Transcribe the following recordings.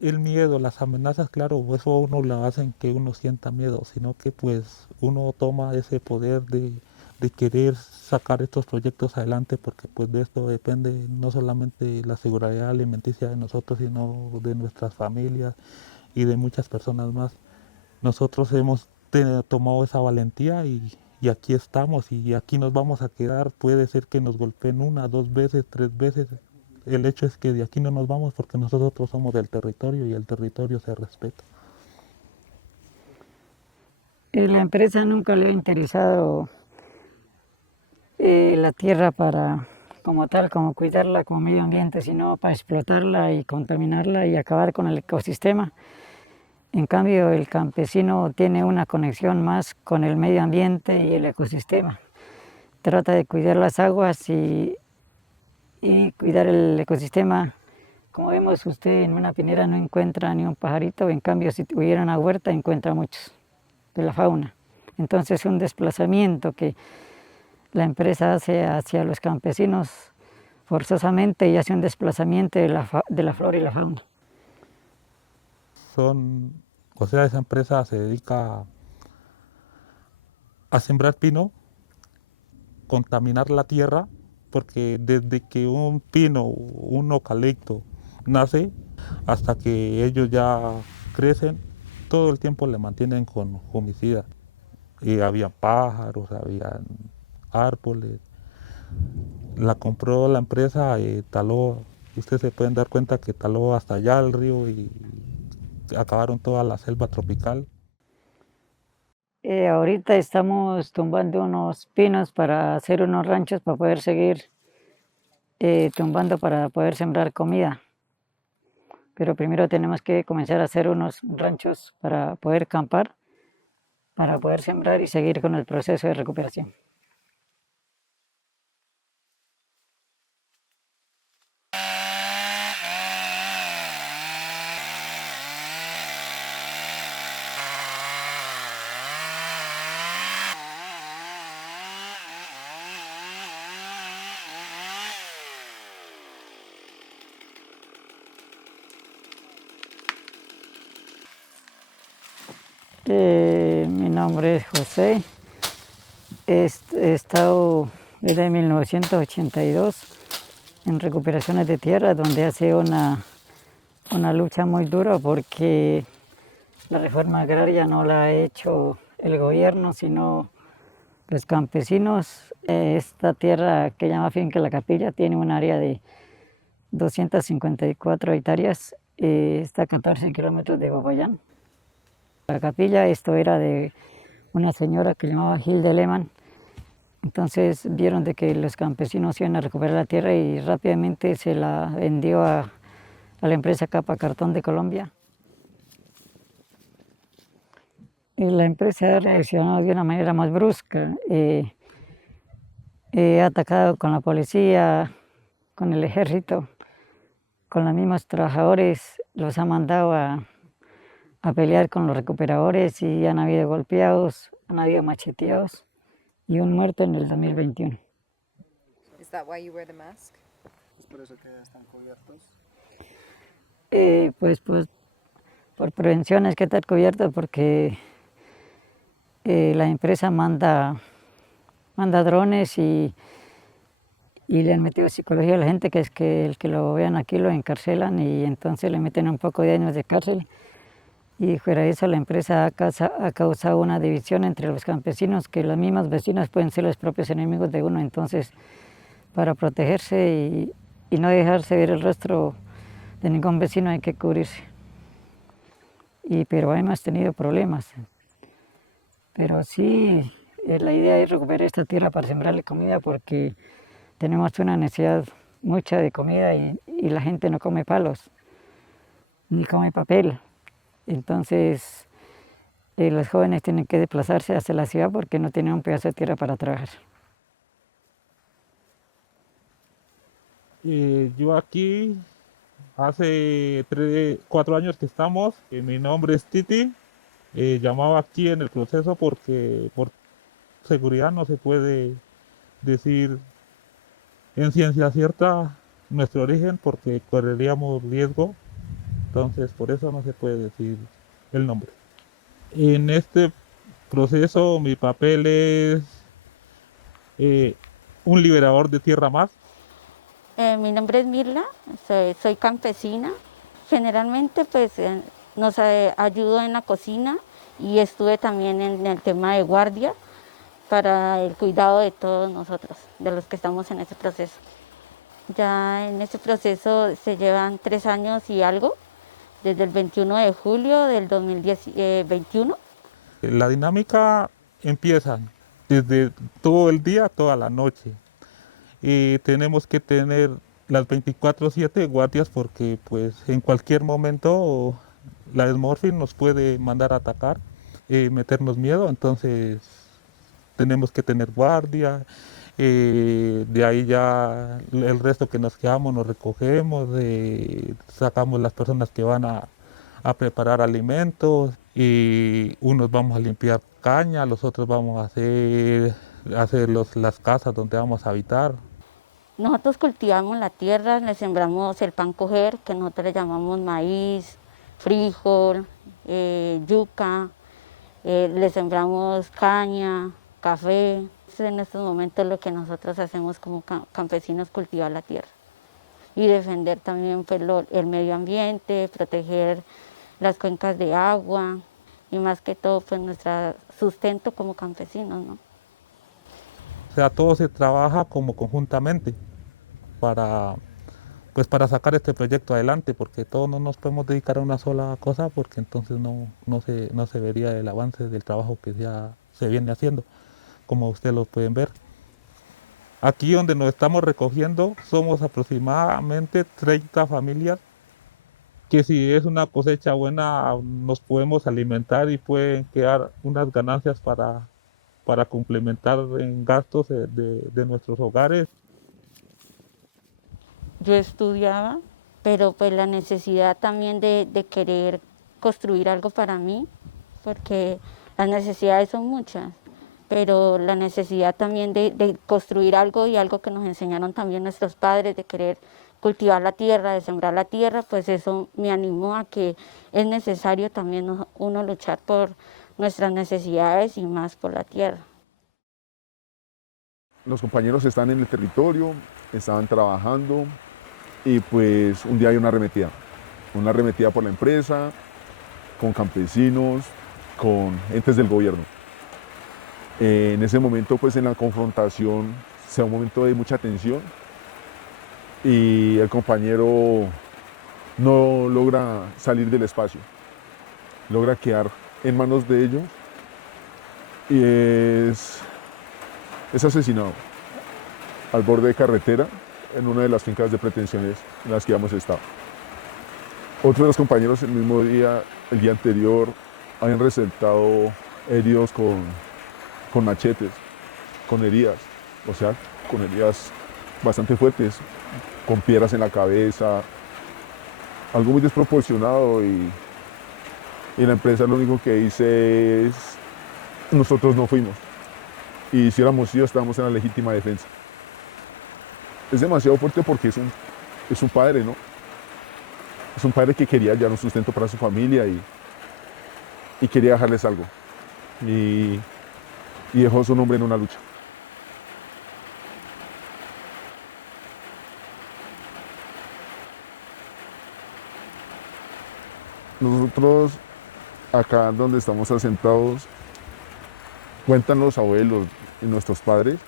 El miedo, las amenazas, claro, eso a uno lo hacen que uno sienta miedo, sino que pues uno toma ese poder de querer sacar estos proyectos adelante porque pues de esto depende no solamente la seguridad alimenticia de nosotros, sino de nuestras familias y de muchas personas más. Nosotros hemos tomado esa valentía y aquí estamos y aquí nos vamos a quedar. Puede ser que nos golpeen una, dos veces, tres veces. El hecho es que de aquí no nos vamos porque nosotros somos del territorio y el territorio se respeta. La empresa nunca le ha interesado la tierra para, como tal, como cuidarla como medio ambiente, sino para explotarla y contaminarla y acabar con el ecosistema. En cambio, el campesino tiene una conexión más con el medio ambiente y el ecosistema. Trata de cuidar las aguas y cuidar el ecosistema. Como vemos, usted en una pinera no encuentra ni un pajarito, en cambio, si tuviera una huerta, encuentra muchos de la fauna. Entonces, es un desplazamiento que la empresa hace hacia los campesinos forzosamente y hace un desplazamiento de la flora y la fauna. Son, o sea, esa empresa se dedica a sembrar pino, contaminar la tierra, porque desde que un pino, un eucalipto nace hasta que ellos ya crecen, todo el tiempo le mantienen con homicidas. Y había pájaros, había árboles. La compró la empresa, taló, ustedes se pueden dar cuenta que taló hasta allá el río y acabaron toda la selva tropical. Ahorita estamos tumbando unos pinos para hacer unos ranchos para poder seguir tumbando para poder sembrar comida. Pero primero tenemos que comenzar a hacer unos ranchos para poder acampar, para poder sembrar y seguir con el proceso de recuperación. Mi nombre es José. He estado desde 1982 en recuperaciones de tierra, donde hace una lucha muy dura porque la reforma agraria no la ha hecho el gobierno, sino los campesinos. Esta tierra que llama Finca La Capilla tiene un área de 254 hectáreas, está a 14 kilómetros de Popayán. La capilla, esto era de una señora que se llamaba Hilde Lehmann. Entonces vieron de que los campesinos iban a recuperar la tierra y rápidamente se la vendió a la empresa Capa Cartón de Colombia. La empresa ha reaccionado de una manera más brusca. Ha atacado con la policía, con el ejército, con los mismos trabajadores, los ha mandado a pelear con los recuperadores y han habido golpeados, han habido macheteados y un muerto en el 2021. Is that why you wear the mask? Es por eso que están cubiertos. Pues por prevención es que está cubierto porque la empresa manda drones y le han metido psicología a la gente, que es que el que lo vean aquí lo encarcelan y entonces le meten un poco de años de cárcel. Y fuera de eso, la empresa ha causado una división entre los campesinos, que los mismos vecinos pueden ser los propios enemigos de uno. Entonces, para protegerse y no dejarse ver el rostro de ningún vecino, hay que cubrirse. Pero hemos tenido problemas. Pero sí, la idea es recuperar esta tierra para sembrarle comida porque tenemos una necesidad mucha de comida y la gente no come palos, ni come papel. Entonces, los jóvenes tienen que desplazarse hacia la ciudad porque no tienen un pedazo de tierra para trabajar. Yo aquí hace 4 años que estamos, mi nombre es Titi, llamaba aquí en el proceso porque por seguridad no se puede decir en ciencia cierta nuestro origen porque correríamos riesgo Entonces, por eso no se puede decir el nombre. En este proceso, mi papel es eh, un liberador de tierra más. Mi nombre es Mirla, soy campesina. Generalmente pues nos ayudo en la cocina y estuve también en el tema de guardia para el cuidado de todos nosotros, de los que estamos en ese proceso. Ya en ese proceso se llevan 3 años y algo, desde el 21 de julio del 2021. La dinámica empieza desde todo el día, toda la noche. Y tenemos que tener las 24/7 guardias porque pues en cualquier momento la Smurfing nos puede mandar a atacar, meternos miedo, entonces tenemos que tener guardia. De ahí ya el resto que nos quedamos nos recogemos, sacamos las personas que van a preparar alimentos y unos vamos a limpiar caña, los otros vamos a hacer las casas donde vamos a habitar. Nosotros cultivamos la tierra, le sembramos el pan coger, que nosotros le llamamos maíz, frijol, yuca, le sembramos caña, café. En estos momentos lo que nosotros hacemos como campesinos, cultivar la tierra y defender también pues, el medio ambiente, proteger las cuencas de agua y más que todo pues nuestro sustento como campesinos, ¿no? O sea, todo se trabaja como conjuntamente para, pues para sacar este proyecto adelante, porque todos no nos podemos dedicar a una sola cosa, porque entonces no se vería el avance del trabajo que ya se viene haciendo, como ustedes lo pueden ver. Aquí donde nos estamos recogiendo somos aproximadamente 30 familias que si es una cosecha buena nos podemos alimentar y pueden quedar unas ganancias para complementar en gastos de nuestros hogares. Yo estudiaba, pero pues la necesidad también de querer construir algo para mí, porque las necesidades son muchas, pero la necesidad también de construir algo y algo que nos enseñaron también nuestros padres, de querer cultivar la tierra, de sembrar la tierra, pues eso me animó a que es necesario también uno luchar por nuestras necesidades y más por la tierra. Los compañeros están en el territorio, estaban trabajando y pues un día hay una arremetida por la empresa, con campesinos, con entes del gobierno. En ese momento pues en la confrontación se da un momento de mucha tensión y el compañero no logra salir del espacio, logra quedar en manos de ellos y es asesinado al borde de carretera en una de las fincas de pretensiones en las que habíamos estado. Otros de los compañeros el mismo día, el día anterior, habían resultado heridos con machetes, con heridas, o sea, con heridas bastante fuertes, con piedras en la cabeza, algo muy desproporcionado y la empresa lo único que dice es, nosotros no fuimos y si hubiéramos ido estábamos en la legítima defensa. Es demasiado fuerte porque es un padre, ¿no? Es un padre que quería hallar un sustento para su familia y quería dejarles algo. Y dejó a su nombre en una lucha. Nosotros, acá donde estamos asentados, cuentan los abuelos y nuestros padres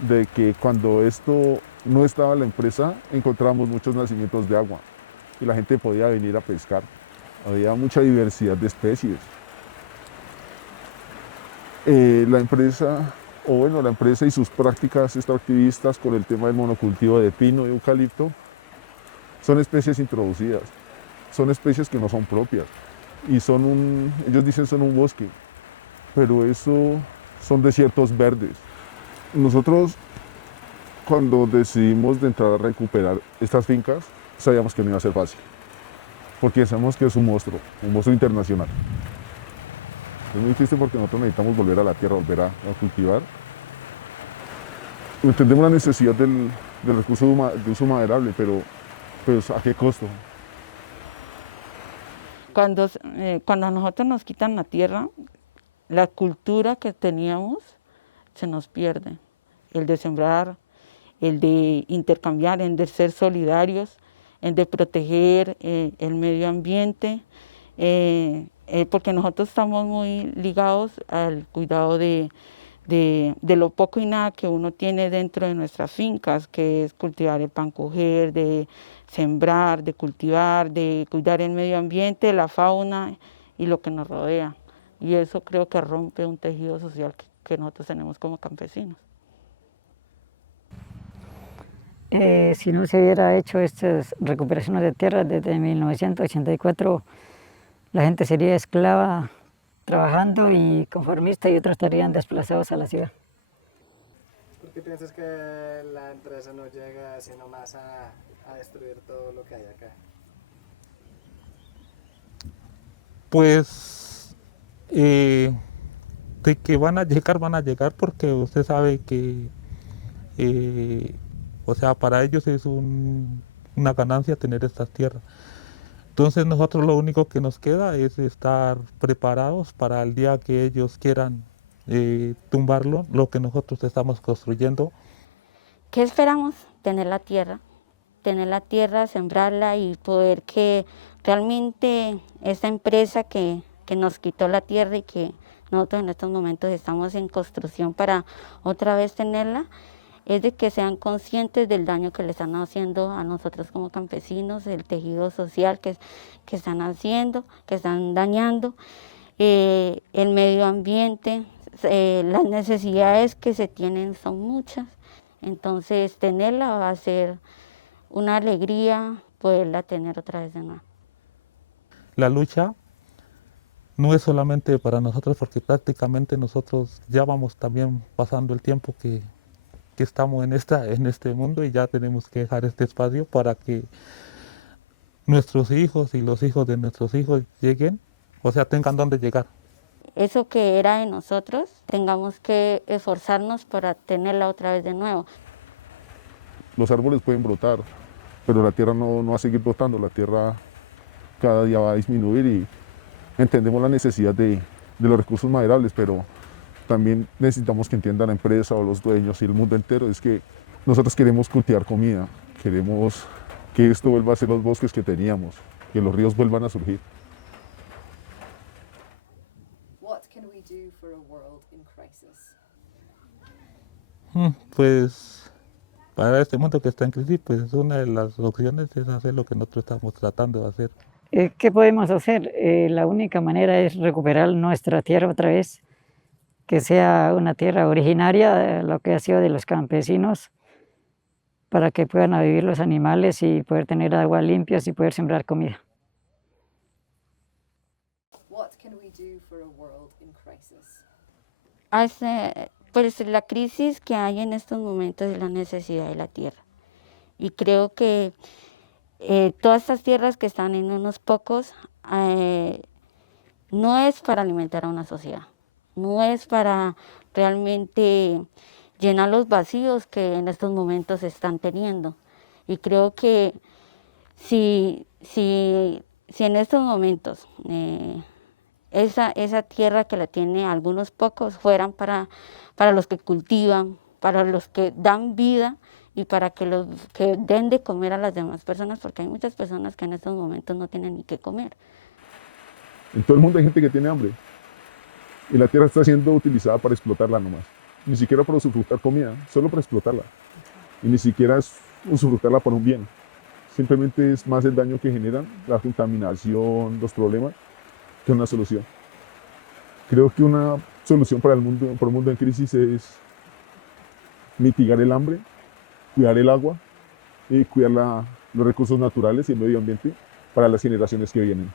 de que cuando esto no estaba en la empresa, encontramos muchos nacimientos de agua y la gente podía venir a pescar. Había mucha diversidad de especies. La empresa y sus prácticas extractivistas con el tema del monocultivo de pino y eucalipto son especies introducidas, son especies que no son propias y ellos dicen son un bosque, pero eso son desiertos verdes. Nosotros cuando decidimos de entrar a recuperar estas fincas sabíamos que no iba a ser fácil, porque sabemos que es un monstruo internacional. Es muy triste porque nosotros necesitamos volver a la tierra, volver a cultivar. Entendemos la necesidad del recurso de uso maderable, pero pues, ¿a qué costo? Cuando a nosotros nos quitan la tierra, la cultura que teníamos se nos pierde. El de sembrar, el de intercambiar, el de ser solidarios, el de proteger el medio ambiente, porque nosotros estamos muy ligados al cuidado de lo poco y nada que uno tiene dentro de nuestras fincas, que es cultivar el pancoger, de sembrar, de cultivar, de cuidar el medio ambiente, la fauna y lo que nos rodea. Y eso creo que rompe un tejido social que nosotros tenemos como campesinos. Si no se hubiera hecho estas recuperaciones de tierra desde 1984, la gente sería esclava trabajando y conformista y otros estarían desplazados a la ciudad. ¿Por qué piensas que la empresa no llega sino más a destruir todo lo que hay acá? Pues de que van a llegar porque usted sabe que, o sea, para ellos es una ganancia tener estas tierras. Entonces nosotros lo único que nos queda es estar preparados para el día que ellos quieran tumbarlo, lo que nosotros estamos construyendo. ¿Qué esperamos? Tener la tierra, sembrarla y poder que realmente esta empresa que nos quitó la tierra y que nosotros en estos momentos estamos en construcción para otra vez tenerla, es de que sean conscientes del daño que le están haciendo a nosotros como campesinos, el tejido social que están haciendo, que están dañando, el medio ambiente, las necesidades que se tienen son muchas, entonces tenerla va a ser una alegría poderla tener otra vez de nuevo. La lucha no es solamente para nosotros porque prácticamente nosotros ya vamos también pasando el tiempo que estamos en este mundo y ya tenemos que dejar este espacio para que nuestros hijos y los hijos de nuestros hijos lleguen, o sea, tengan dónde llegar. Eso que era de nosotros, tengamos que esforzarnos para tenerla otra vez de nuevo. Los árboles pueden brotar, pero la tierra no va a seguir brotando, la tierra cada día va a disminuir y entendemos la necesidad de los recursos maderables, pero también necesitamos que entienda la empresa o los dueños y el mundo entero, es que nosotros queremos cultivar comida, queremos que esto vuelva a ser los bosques que teníamos, que los ríos vuelvan a surgir. What can we do for a world in crisis? Pues para este mundo que está en crisis, pues una de las opciones es hacer lo que nosotros estamos tratando de hacer. ¿Qué podemos hacer? La única manera es recuperar nuestra tierra otra vez, que sea una tierra originaria, lo que ha sido de los campesinos, para que puedan vivir los animales y poder tener agua limpia y poder sembrar comida. What can we do for a world in crisis? Pues la crisis que hay en estos momentos es la necesidad de la tierra. Y creo que todas estas tierras que están en unos pocos no es para alimentar a una sociedad, no es para realmente llenar los vacíos que en estos momentos se están teniendo. Y creo que si en estos momentos esa tierra que la tienen algunos pocos fueran para los que cultivan, para los que dan vida y para que los que den de comer a las demás personas, porque hay muchas personas que en estos momentos no tienen ni qué comer. En todo el mundo hay gente que tiene hambre y la tierra está siendo utilizada para explotarla nomás. Ni siquiera para usufructar comida, solo para explotarla. Y ni siquiera es usufructarla por un bien. Simplemente es más el daño que generan, la contaminación, los problemas, que una solución. Creo que una solución para un mundo en crisis es mitigar el hambre, cuidar el agua y cuidar los recursos naturales y el medio ambiente para las generaciones que vienen.